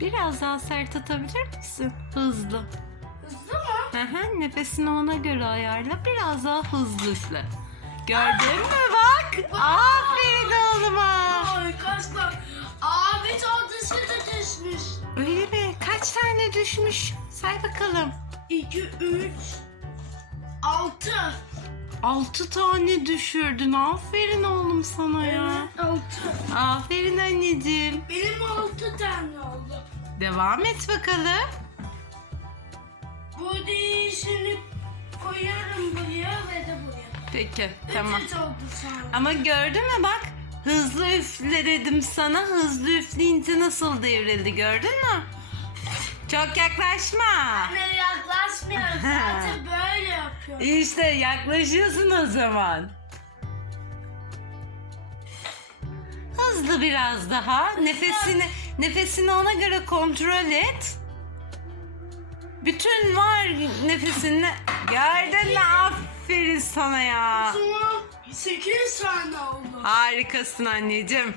Biraz daha sert atabilir misin? Hızlı. Hızlı mı? Hı hı, nefesini ona göre ayarla. Biraz daha hızlı üfle. Gördün mü bak? Aferin oğluma. Ay kaçlar. Abi o dışı da düşmüş. Öyle mi? Kaç tane düşmüş? Say bakalım. 2, 3, 6. Altı tane düşürdün. Aferin oğlum sana ya. 6. Aferin anneciğim. Devam et bakalım. Bu değişini koyarım buraya ve de buraya. Peki tamam. Üç oldu sonra. Ama gördün mü bak hızlı üfle dedim sana hızlı üfleyince nasıl devrildi gördün mü? Çok yaklaşma. Anne yaklaşmıyor. Zaten böyle yapıyor. İşte yaklaşıyorsun o zaman. Hızlı biraz daha. Nefesini nefesini ona göre kontrol et. Bütün var nefesini. Gördün mü? Aferin sana ya. Sonra 8 tane oldu. Harikasın anneciğim.